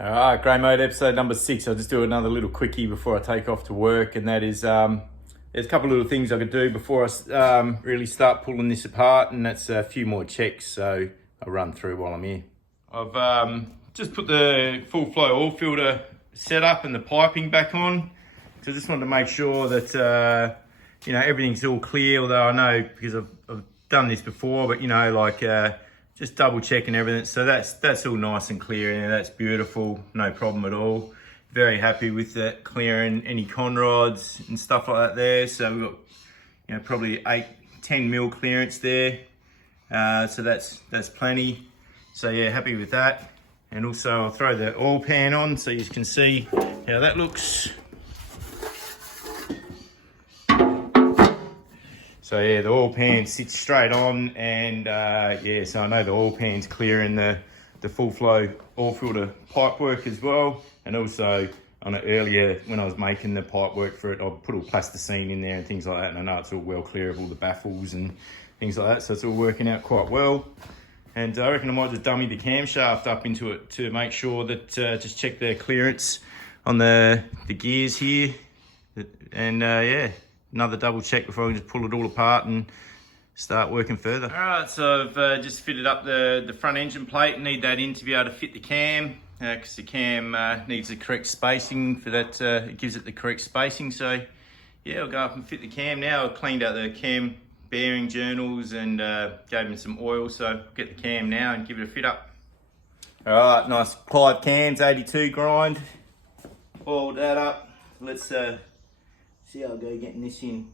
All right, Grey Mode episode number 6. I'll just do another little quickie before I take off to work, and that is there's a couple of little things I could do before I really start pulling this apart, and that's a few more checks, so I'll run through while I'm here. I've just put the full flow oil filter set up and the piping back on, so I just wanted to make sure that everything's all clear, although I know because I've done this before, but just double checking everything. So that's all nice and clear and that's beautiful, no problem at all. Very happy with that, clearing any conrods and stuff like that there. So we've got probably 8-10 mil clearance there. So that's plenty. So yeah, happy with that. And also I'll throw the oil pan on so you can see how that looks. So yeah, the oil pan sits straight on, and so I know the oil pan's clearing the full flow oil filter pipe work as well. And also on it earlier when I was making the pipe work for it, I put all plasticine in there and things like that, and I know it's all well clear of all the baffles and things like that, so it's all working out quite well. And I reckon I might just dummy the camshaft up into it to make sure that, just check the clearance on the gears here. And another double check before I can just pull it all apart and start working further. All right, so I've just fitted up the front engine plate. Need that in to be able to fit the cam, because the cam needs the correct spacing for that. It gives it the correct spacing. So yeah, I'll go up and fit the cam now. I've cleaned out the cam bearing journals and gave them some oil. So I'll get the cam now and give it a fit up. All right, nice 5 cans, 82 grind. Oiled that up. Let's see how I'll go getting this in.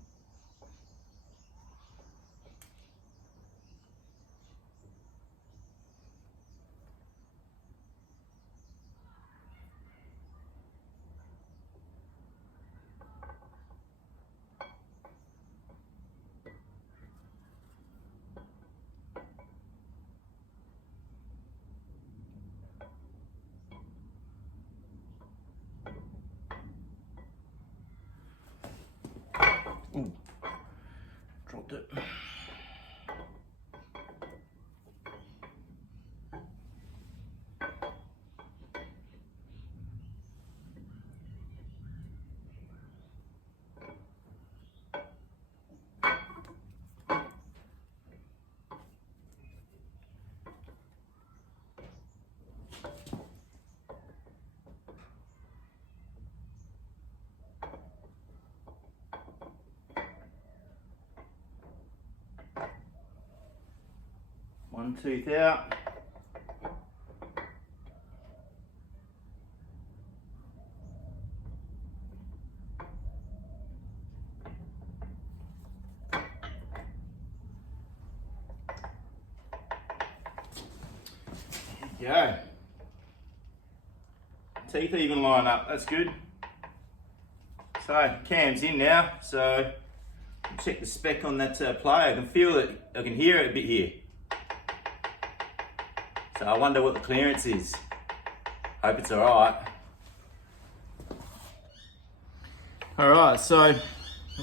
Ooh, dropped it. One tooth out. There you go. Teeth even line up, that's good. So cam's in now, so check the spec on that play. I can feel it, I can hear it a bit here. So I wonder what the clearance is. Hope it's all right. All right, so I've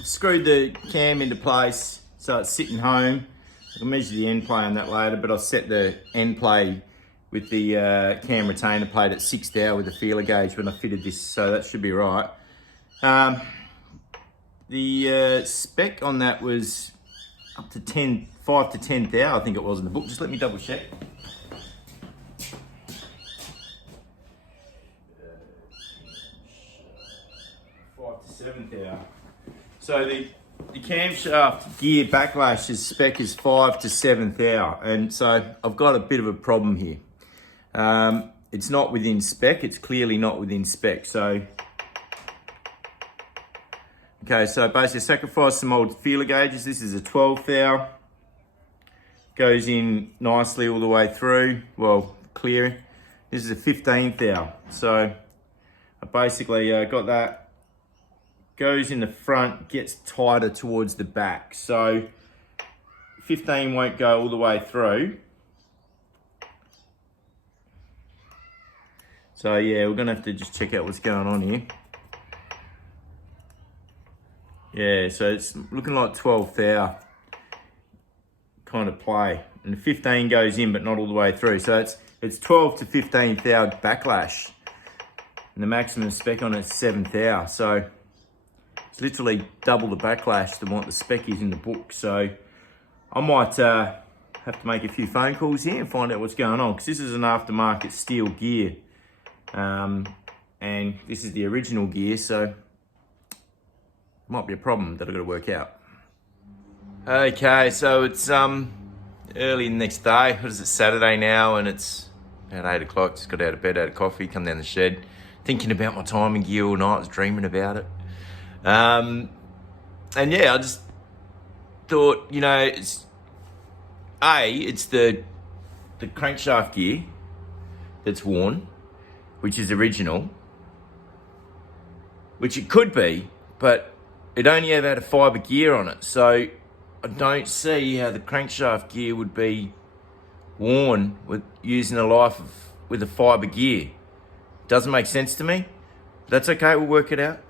screwed the cam into place so it's sitting home. I can measure the end play on that later, but I'll set the end play with the cam retainer plate at 6 thou with the feeler gauge when I fitted this, so that should be right. The spec on that was up to 5 to 10 thou, I think it was in the book. Just let me double check. 5 to 7 thou. So the camshaft gear backlash spec is 5 to 7 thou, and so I've got a bit of a problem here. It's not within spec, it's clearly not within spec. So, okay, so basically sacrifice some old feeler gauges. This is a 12 thou. Goes in nicely all the way through, well, clear. This is a 15 thou. So I basically got that, goes in the front, gets tighter towards the back. So 15 won't go all the way through. So yeah, we're gonna have to just check out what's going on here. Yeah, so it's looking like 12 thou kind of play. And the 15 goes in, but not all the way through. So it's 12 to 15 thou backlash. and the maximum spec on it's 7th hour. So it's literally double the backlash than what the spec is in the book. So I might have to make a few phone calls here and find out what's going on, because this is an aftermarket steel gear. And this is the original gear, so might be a problem that I've got to work out. Okay, so it's early the next day. What is it, Saturday now, and it's about 8 o'clock. Just got out of bed, had a coffee, come down the shed, thinking about my timing gear all night. I was dreaming about it. And yeah, I just thought, you know, it's the crankshaft gear that's worn, which is original, which it could be, but it only ever had a fibre gear on it. So I don't see how the crankshaft gear would be worn with using with a fibre gear. Doesn't make sense to me. That's okay, we'll work it out.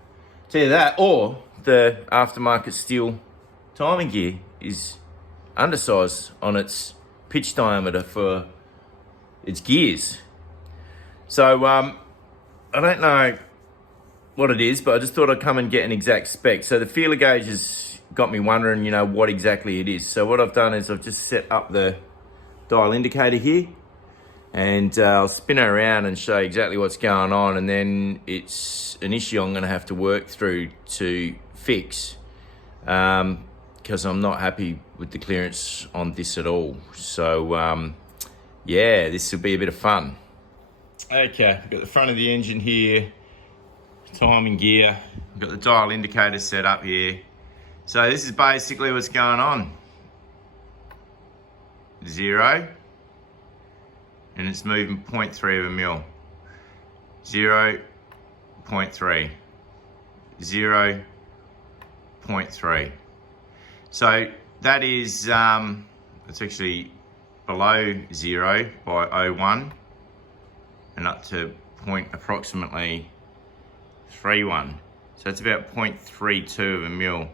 Tell you that, or the aftermarket steel timing gear is undersized on its pitch diameter for its gears. So I don't know what it is, but I just thought I'd come and get an exact spec. So the feeler gauge has got me wondering, you know, what exactly it is. So what I've done is I've just set up the dial indicator here, and I'll spin it around and show you exactly what's going on, and then it's an issue I'm going to have to work through to fix, because I'm not happy with the clearance on this at all. So yeah, this will be a bit of fun. Okay, I've got the front of the engine here, timing gear, I've got the dial indicator set up here. So this is basically what's going on. 0, and it's moving 0.3 of a mil. 0.3, 0.3. So that is, it's actually below 0 by 0.1 and up to approximately 0.31. So it's about 0.32 of a mil.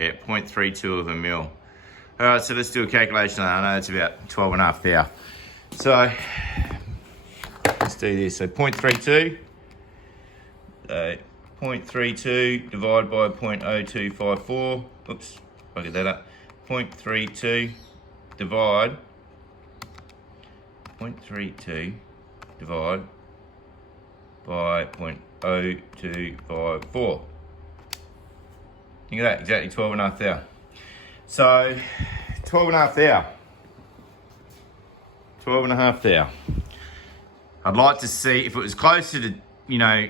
Yeah, 0.32 of a mil. All right, so let's do a calculation. I know it's about 12.5 thou. So let's do this. So 0.32. 0.32 divided by 0.0254. Oops, I'll get that up. 0.32 divide 0.32 divide by 0.0254. Think of that, exactly 12.5 thou. So 12.5 thou. 12.5 thou. I'd like to see if it was closer to, you know,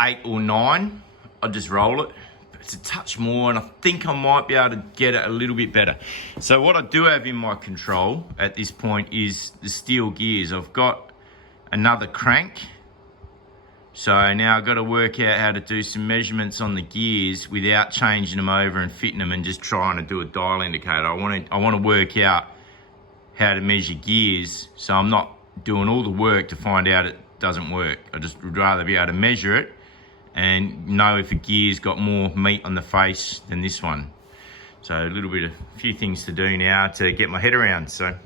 8 or 9, I'd just roll it. But it's a touch more, and I think I might be able to get it a little bit better. So what I do have in my control at this point is the steel gears. I've got another crank. So now I've got to work out how to do some measurements on the gears without changing them over and fitting them and just trying to do a dial indicator. I want to work out how to measure gears, so I'm not doing all the work to find out it doesn't work. I just would rather be able to measure it and know if a gear's got more meat on the face than this one. So a few things to do now to get my head around. So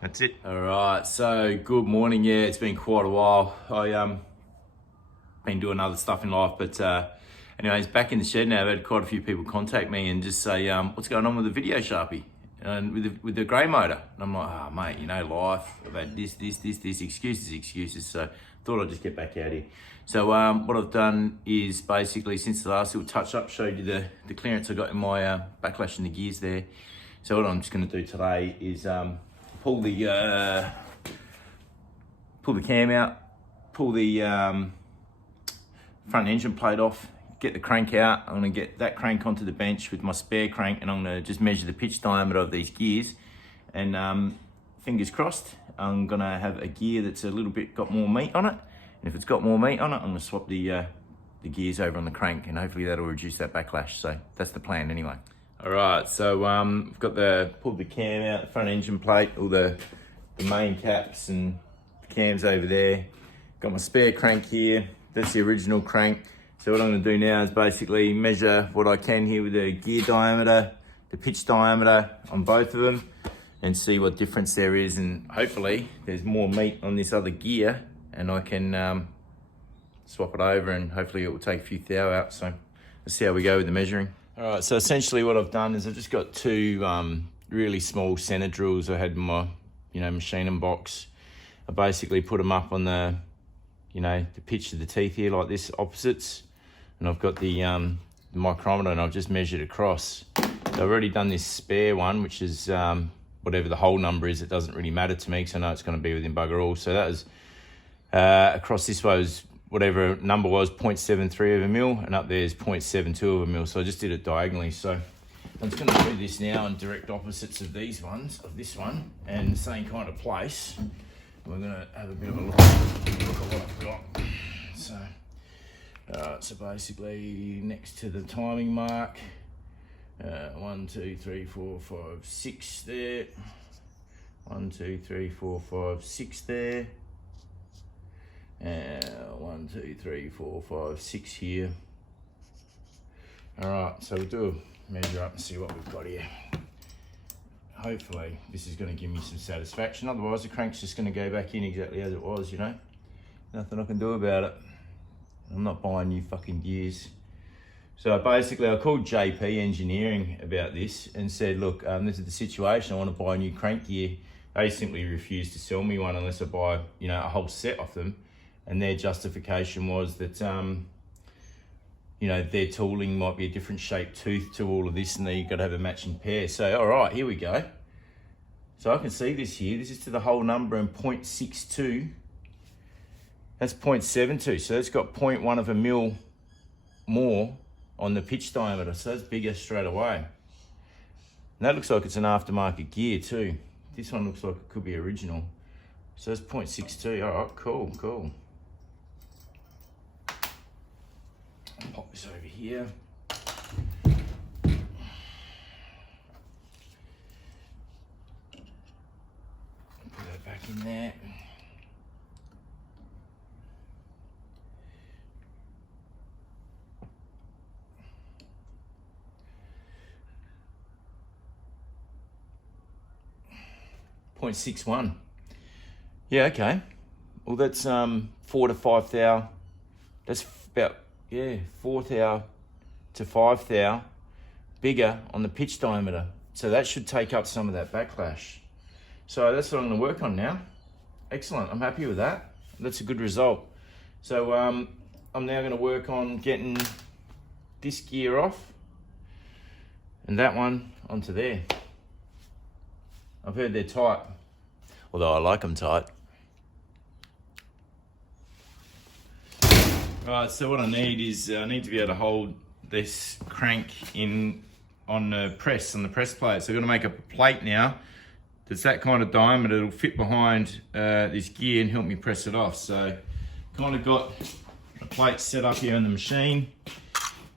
that's it. All right, so good morning. Yeah, it's been quite a while. I been doing other stuff in life, but anyways, back in the shed now. I've had quite a few people contact me and just say, what's going on with the video Sharpie and with the grey motor? And I'm like, oh mate, you know, life, I've had this, excuses. So thought I'd just get back out here. So what I've done is basically, since the last little touch up, showed you the clearance I got in my backlash in the gears there. So what I'm just going to do today is pull the cam out, pull the front engine plate off, get the crank out. I'm going to get that crank onto the bench with my spare crank, and I'm going to just measure the pitch diameter of these gears, and fingers crossed I'm going to have a gear that's a little bit got more meat on it, and if it's got more meat on it, I'm going to swap the gears over on the crank, and hopefully that'll reduce that backlash. So that's the plan anyway. All right, so I've got pulled the cam out, the front engine plate, all the main caps and the cams over there. Got my spare crank here. That's the original crank. So what I'm going to do now is basically measure what I can here with the gear diameter, the pitch diameter on both of them, and see what difference there is. And hopefully there's more meat on this other gear, and I can swap it over, and hopefully it will take a few thou out. So let's see how we go with the measuring. All right, so essentially what I've done is I've just got two really small center drills I had in my, machining box. I basically put them up on the, the pitch of the teeth here like this, opposites, and I've got the micrometer, and I've just measured across. So I've already done this spare one, which is whatever the whole number is. It doesn't really matter to me because I know it's going to be within bugger all. So that was across this way was whatever number was 0.73 of a mil, and up there is 0.72 of a mil. So I just did it diagonally. So I'm just going to do this now in direct opposites of these ones, of this one, and the same kind of place. We're going to have a bit of a look at what I've got. So basically next to the timing mark, 1, 2, 3, 4, 5, 6 there. 1, 2, 3, 4, 5, 6 there. 1, 2, 3, 4, 5, 6 here. All right, so we'll do a measure up and see what we've got here. Hopefully this is going to give me some satisfaction. Otherwise the crank's just going to go back in exactly as it was, Nothing I can do about it. I'm not buying new fucking gears. So basically I called JP Engineering about this and said, look, this is the situation. I want to buy a new crank gear. They simply refused to sell me one unless I buy, a whole set of them. And their justification was that, their tooling might be a different shaped tooth to all of this, and then you've got to have a matching pair. So, all right, here we go. So I can see this here. This is to the whole number and 0.62. That's 0.72. So that's got 0.1 of a mil more on the pitch diameter. So that's bigger straight away. And that looks like it's an aftermarket gear too. This one looks like it could be original. So that's 0.62. All right, cool. I'll pop this over here. Put that back in there. .61. Yeah, okay. Well, that's 4 to 5 thou. That's about 4 thou to 5 thou bigger on the pitch diameter. So that should take up some of that backlash. So that's what I'm going to work on now. Excellent. I'm happy with that. That's a good result. So I'm now going to work on getting this gear off and that one onto there. I've heard they're tight, although I like them tight. Right, so what I need is I need to be able to hold this crank on the press plate. So I'm going to make up a plate now that's that kind of diameter. It'll fit behind this gear and help me press it off. So kind of got a plate set up here on the machine.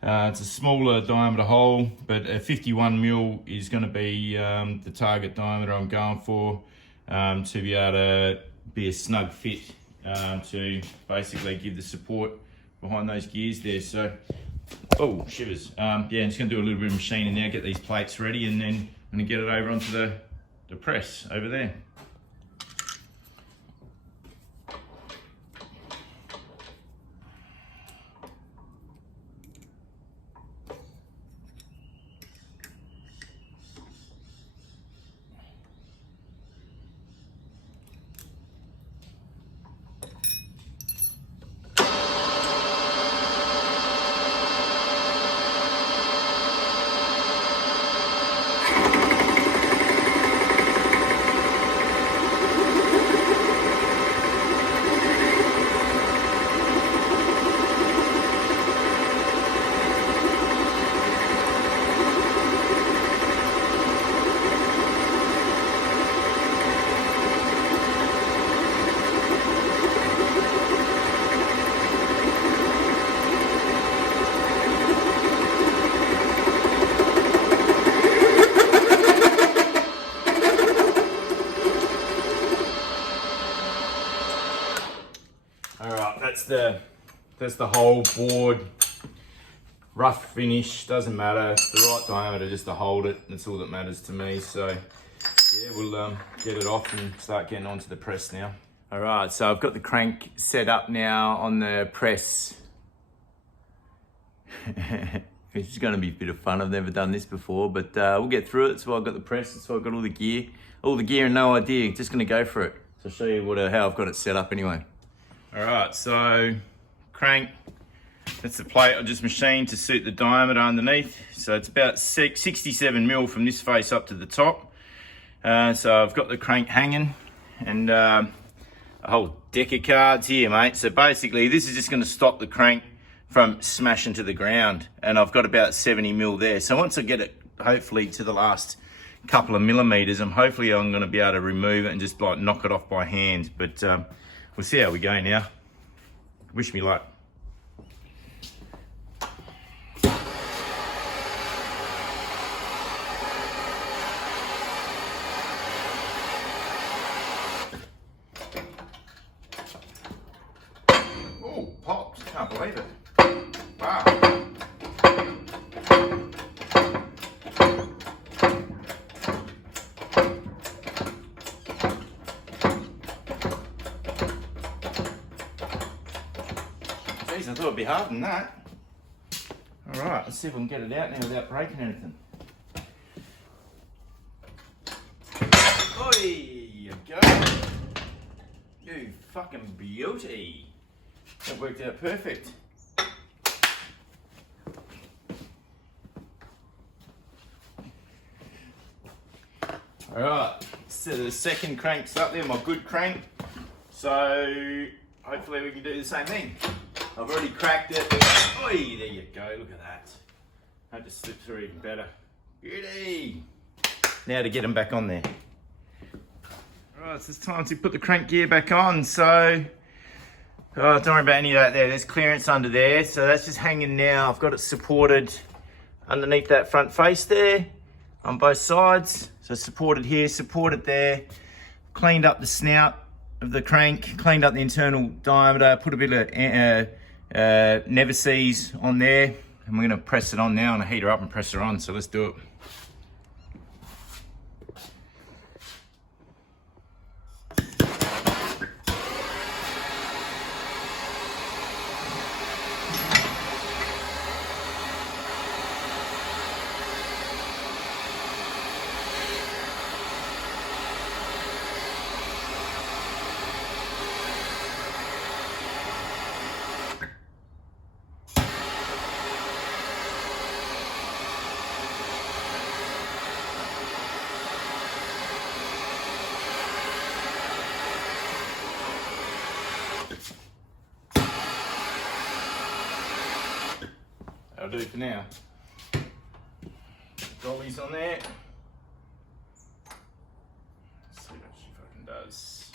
It's a smaller diameter hole, but a 51 mil is going to be the target diameter I'm going for to be able to be a snug fit to basically give the support behind those gears there. So, oh, shivers. I'm just going to do a little bit of machining now, get these plates ready, and then I'm going to get it over onto the press over there. That's the whole board. Rough finish, doesn't matter. It's the right diameter just to hold it. That's all that matters to me. So yeah, we'll get it off and start getting onto the press now. All right, so I've got the crank set up now on the press. It's going to be a bit of fun. I've never done this before, but we'll get through it. So I've got the press, so I've got all the gear and no idea. Just going to go for it. So I'll show you how I've got it set up anyway. All right, so crank, that's the plate I just machined to suit the diameter underneath. So it's about 67 mil from this face up to the top. So I've got the crank hanging and a whole deck of cards here, mate. So basically this is just going to stop the crank from smashing to the ground, and I've got about 70 mil there. So once I get it hopefully to the last couple of millimeters, hopefully I'm going to be able to remove it and just like knock it off by hand. But we'll see how we go now. Wish me luck. Oh, pops, can't believe it. Wow. Jeez, I thought it'd be harder than that. All right, let's see if we can get it out now without breaking anything. Oi, you go. You fucking beauty. That worked out perfect. All right, so the second crank's up there, my good crank. So hopefully we can do the same thing. I've already cracked it. Oi, there you go, look at that. I just slipped through even better. Beauty. Now to get them back on there. All right, so it's time to put the crank gear back on. So, don't worry about any of that there. There's clearance under there. So that's just hanging now. I've got it supported underneath that front face there on both sides. So supported here, supported there. Cleaned up the snout of the crank, cleaned up the internal diameter, put a bit of never sees on there. And we're gonna press it on now and heat her up and press her on. So let's do it. That'll do for now. Dollies on there. Let's see what she fucking does.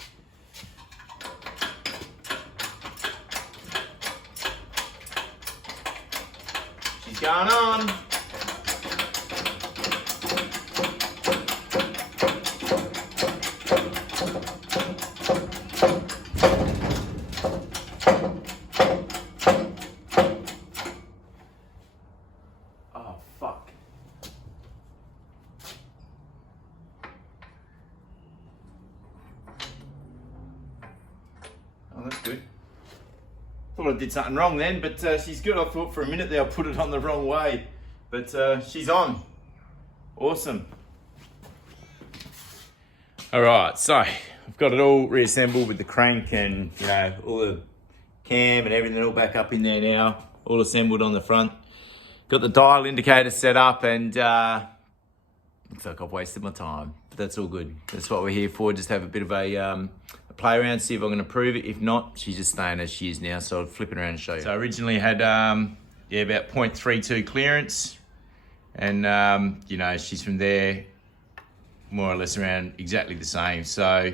She's going on. Oh, fuck. Oh, that's good. Thought I did something wrong then, but she's good. I thought for a minute there I put it on the wrong way, but she's on. Awesome. All right, so I've got it all reassembled with the crank and, you know, all the cam and everything all back up in there now, all assembled on the front. Got the dial indicator set up and looks like I've wasted my time, but that's all good. That's what we're here for, just have a bit of a play around, see if I'm gonna prove it. If not, she's just staying as she is now, so I'll flip it around and show you. So I originally had yeah, about 0.32 clearance, and you know, she's from there more or less around exactly the same. So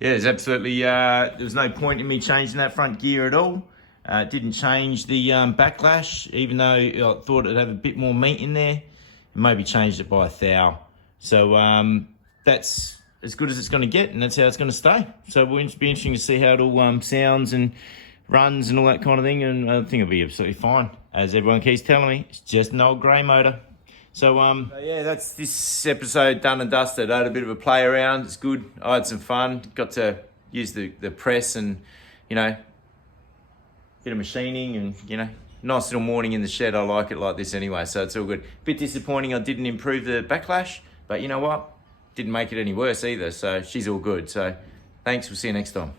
yeah, there's absolutely there was no point in me changing that front gear at all. Didn't change the backlash, even though I thought it'd have a bit more meat in there. Maybe changed it by 1 thou. So that's as good as it's going to get, and that's how it's going to stay. So it'll be interesting to see how it all sounds and runs and all that kind of thing, and I think it'll be absolutely fine. As everyone keeps telling me, it's just an old grey motor. So yeah, that's this episode done and dusted. I had a bit of a play around. It's good. I had some fun. Got to use the press and, you know, bit of machining and, you know, nice little morning in the shed. I like it like this anyway, so it's all good. Bit disappointing I didn't improve the backlash, but you know what? Didn't make it any worse either, so she's all good. So thanks, we'll see you next time.